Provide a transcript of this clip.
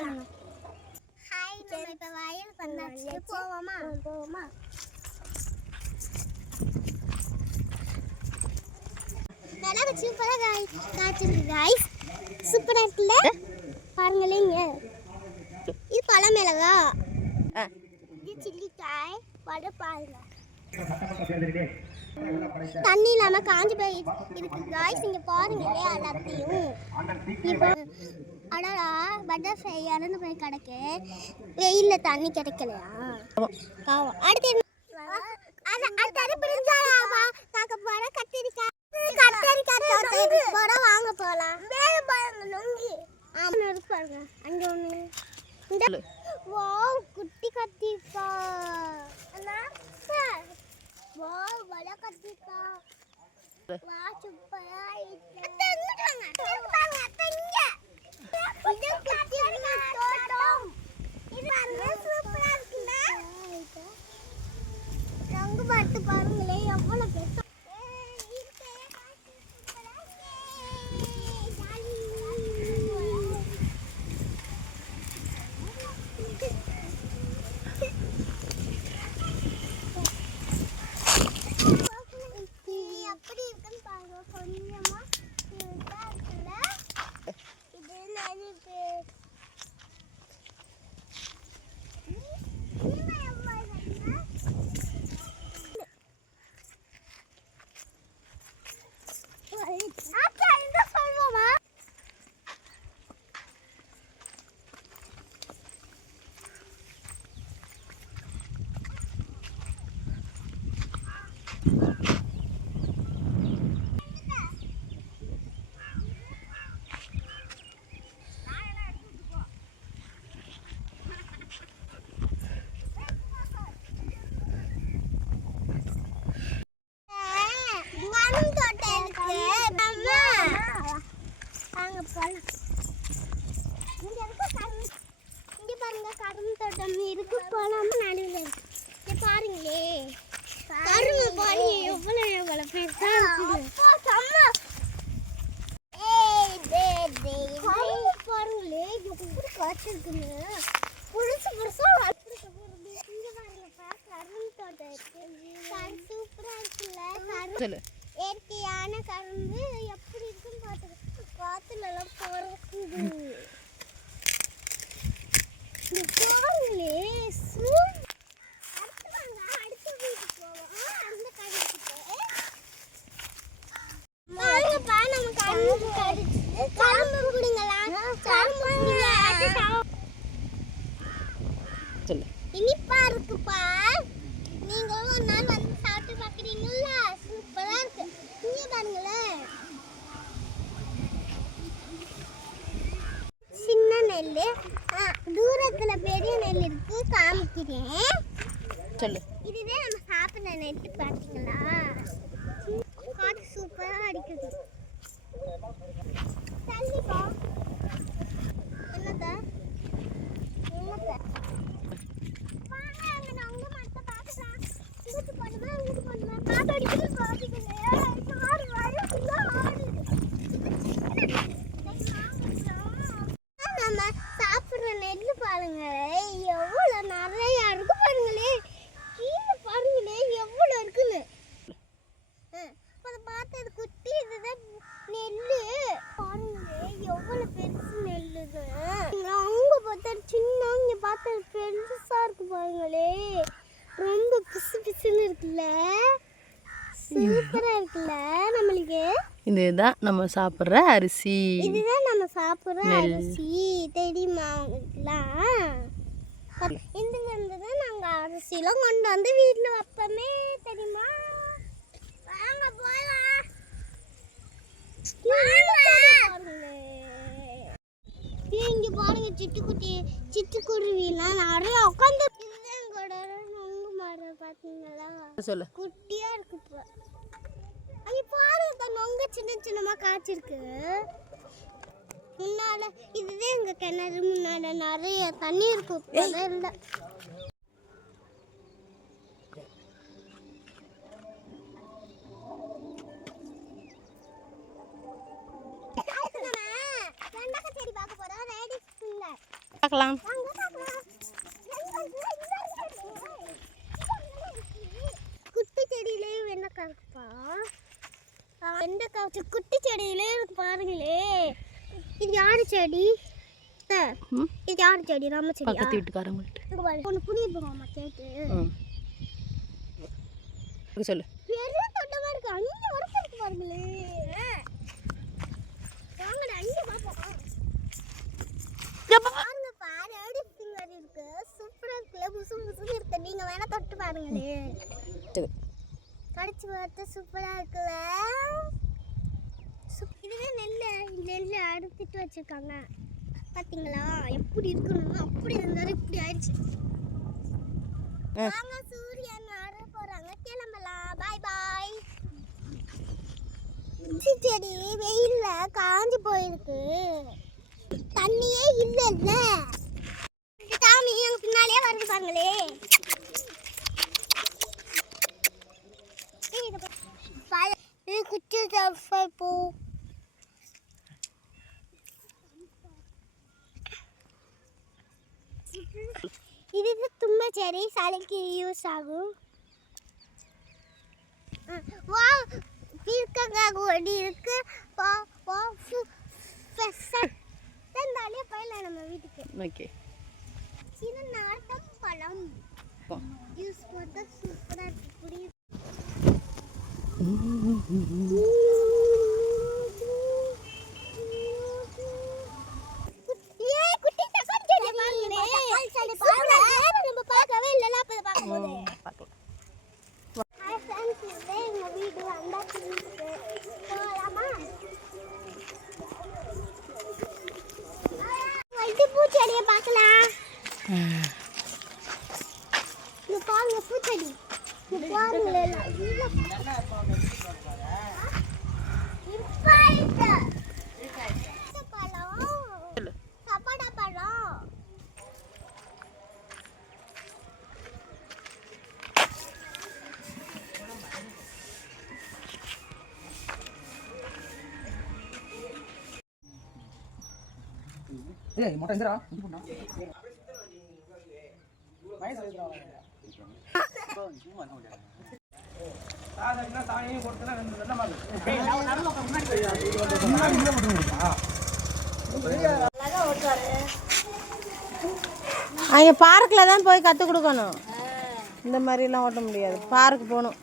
போலாம். ஹாய், நம்ம இப்ப வயல் பண்ணாச்சு. போவோமா? நல்லா சூப்பரா காய்ச்சிருக்கு गाइस. சூப்பரா இருக்குல்ல? பாருங்களேன் இங்க. இது பழமிளகா. இது சில்லிக்காய். வட பாருங்க. தண்ணி இல்லாம காஞ்சி போய் இருக்கு गाइस. இங்க பாருங்களே எல்லாத்தையும். அடடா பட்டர்ஃப்ளை இறந்து போய் கிடக்கு. வெயில்ல தண்ணி கிடைக்கலையா? பாவம். அடுத்து அடுத்து பிரிஞ்சாலாமா காக்க போற கத்திரிக்காய் போட வாங்க போலாம். மேல பாருங்க நொங்கி. ஆமா இருக்கு பாருங்க. அங்க ஒண்ணு. வாவ் குட்டி கத்திரிக்காய். அண்ணா வாவ் வட கத்திரிக்காய். வா சூப்பரா இருக்கு. அத்தை இங்க வாங்க. அத்தை இங்க. இது கத்திரிக்காய் தோட்டம். இது பாருங்க சூப்பரா இருக்குல்ல? ரங்கு பார்த்து பாருங்களே எவ்வளவு பெருசா. இங்க பாருங்க கரும்பு தோட்டம் இருக்கு. போலாமா? நடுவில் இருக்கு. இங்க பாருங்களே கரும்பு பாருங்க எவ்வளவு பெருசா இருக்கு. பாருங்களே எப்படி காய்ச்சிருக்குன்னு புதுசு புதுசா இங்க பாருங்கப்பா கரும்பு தோட்டம் இருக்கு. சூப்பரா இருக்குல்ல? இயற்கையான கரும்பு எப்படி இருக்குன்னு பார்த்து காத்துல எல்லாம் போறக்குது. பாருங்களே அடுத்த வீட்டுக்கு போவோம். அந்த கடைக்கு பாருங்கப்பா நம்ம கரும்பு கடிச்சு கரும்பு குடிங்களா? கரும்பு இனிப்பா இருக்குப்பா. நீங்களும் ஒரு நாள் வந்து சாப்பிட்டு பாக்குறீங்களா? சூப்பரா இருக்கு. இங்க பாருங்களேன் சின்ன நெல், தூரத்துல பெரிய நெல் இருக்கு. காமிக்கிறேன். இதுதான் நம்ம சாப்பிட்ற நெல். பாத்தீங்களா? காற்று சூப்பரா அடிக்குது. தள்ளிப்பா. என்னதா வாங்க அங்க நம்ம மத்த பாக்கலாம். இங்கிட்டு போணுமா அங்கிட்டு போணுமா? காத்து அடிக்குது. பாத்தீங்களா? கார் வயசுல ஆடுது. நம்ம சாப்பிடுற நெல்லு பாருங்க எவ்வளவு நிறைய இருக்கு. பாருங்களே கீழே பாருங்களே எவ்வளவு இருக்குன்னு. பார்த்தது குட்டி. இதுதான் நெல்லு. பாருங்களே எவ்வளவு பெருசு நெல்லுது. அங்க பார்த்தா சின்ன, இங்க பார்த்தா பெருசா இருக்கு. பாருங்களே ரொம்ப பிசு பிசுன்னு இருக்குல்ல? சூப்பரா இருக்குல்ல? நம்மளுக்கு இதுதான் நம்ம சாப்பிட்ற அரிசி. இதுதான் நம்ம சாப்பிட்ற அரிசி. தெரியுமா உங்களுக்குலாம்? இதுல இருந்து தான் நாங்க அரிசிலாம் கொண்டு வந்து வீட்டுல வைப்போமே. தெரியுமா? வாங்க போலாம். இங்க பாருங்க சிட்டுக்குருவிலாம் நிறைய உட்காந்து. இதுதான் கூட நொங்கு மரம். பாத்தீங்களா? சொல்லு. குட்டியா இருக்கு. அங்க பாருங்க நொங்கு சின்ன சின்னமா காய்ச்சிருக்கு. முன்னால இதுதான் எங்க கிணறு. முன்னால நிறைய தண்ணி இருக்கு. இல்ல வெண்டைக்காய் செடி பார்க்க போறோம். லேடிஸ் இல்ல பார்க்கலாம். குட்டி செடியிலே வெண்டைக்காய் இருக்குப்பா. வெண்டைக்காய் வச்சு குட்டி செடியிலே இருக்கு பாருங்களே. இது யாரு செடி? இது யாரு செடி? நம்ம செடி. பக்கத்து வீட்டுக்காரங்கள்ட்ட ஒன்று புரியுதுமாம்மா கேட்டு சொல்லு. பெரிய தோட்டமா இருக்கு. அங்கே வரைக்கும் இருக்கு பாருங்களே. வாங்கடா அங்கே பார்ப்போம். பாருங்க பாரு எப்படி மாதிரி இருக்கு. சூப்பரா இருக்குல்ல. புசு புசுன்னு இருக்கு. நீங்க வேணா தொட்டு பாருங்களே. கடிச்சு பார்த்து சூப்பரா இருக்குல்ல. இதுவே நெல் அறுத்துட்டு வச்சிருக்காங்க பாத்தீங்களா? எப்படி இருக்கணும்னா அப்படி இருந்தாலும் இப்படி ஆயிடுச்சு. வாங்க சூரியன் வர போறாங்க. கிளம்பலாம். பாய் பாய். செடி வெயில்ல காஞ்சு போயிருக்கு. தண்ணியே இல்லைல்ல. சாமி எங்க பின்னாலே வருது பாருங்களே. குச்சி பூ இது தும்ப செடி சளிக்கு யூஸ் ஆகும். வா பீர்க்கங்காய் கொடி இருக்கு. தந்தாலே போயிடலாம் நம்ம வீட்டுக்கு. ஓகே. சின்ன நாட்டம் பழம் யூஸ் பண்ண சூப்பரா இருக்கு. பூச்செடியை பார்க்கலாம். பாருங்க பூச்செடி பாருங்களேன். சப்பாடா பழம் ஏய் மொட்டை எங்கடா? அங்கே பார்க்கில் தான் போய் கற்றுக் கொடுக்கணும். இந்த மாதிரிலாம் ஓட்ட முடியாது. பார்க்கு போகணும்.